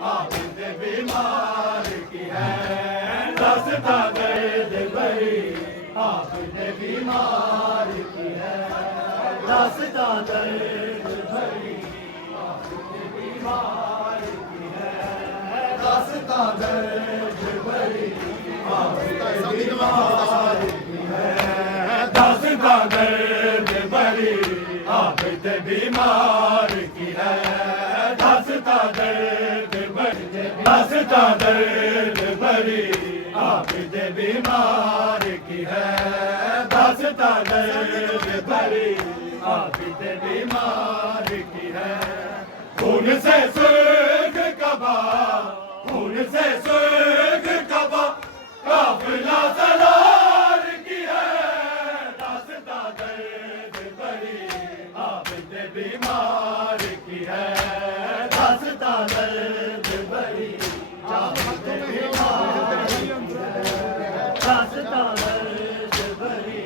आबिद बीमार की है दास्तां दर्द भरी आबिद बीमार की है दास्तां दर्द भरी आबिद बीमार की है दास्तां दर्द भरी आबिद बीमार की है दास्तां दर्द भरी आबिद बीमार की है दास्तां दर्द भरी दास्तां दर्द भरी आबिद बीमार की है दास्तां दर्द भरी आबिद बीमार की है खून से सुर्ख कबा खून से सुर्ख कबा काफिला सलार की है दास्तां दर्द भरी आबिद बीमार की है दास्तां दर्द भरी आबिद बीमार की है दास्तां दर्द भरी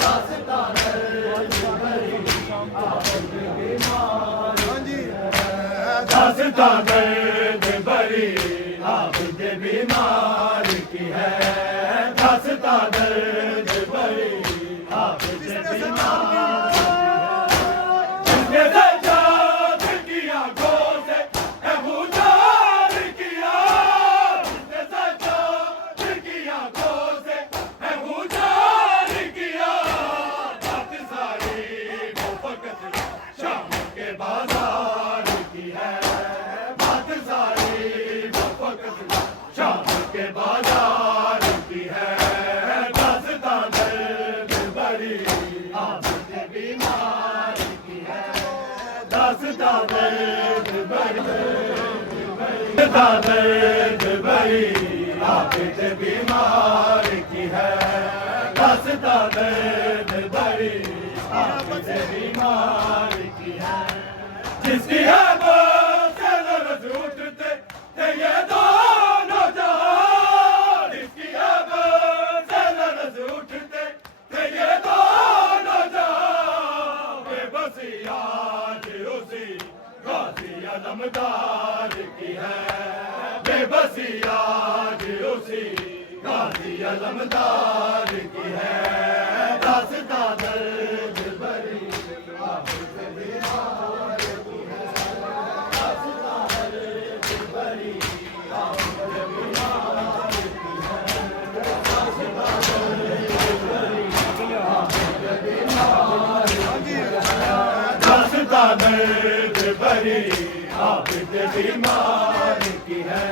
दास्तां दर्द भरी आबिद बीमार दास्तां दर्द भरी आबिद बीमार की है दास्तां दर्द भरी आबिद बीमार जिसने सजाद किया गोद अबूजार किया जिसने सजाद किया गोद अबूजार किया बात सारी वो फकत शाम के बाजार की है बात सारी वो फकत शाम के बाजार की है दास्तां दर्द भरी आबिद बीमार की है दास्तां दर्द भरी दास्तां दर्द भरी आबिद बीमार की है दास्तां दर्द भरी आबिद बीमार की है जिसकी है वो से लफ्ज़ उठते थे ये दोनों जहां जिसकी है वो से लफ्ज़ उठते थे ये दोनों जहां बेबसी आज उसी गाज़ी अलमदार की है बेबसी आज उसी गाज़ी अलमदार की है दास्तां दर्द भरी आबिद बीमार की है दास्तां दर्द भरी आबिद बीमार की है दास्तां दर्द भरी आबिद बीमार की है दास्तां दर्द भरी आबिद बीमार की है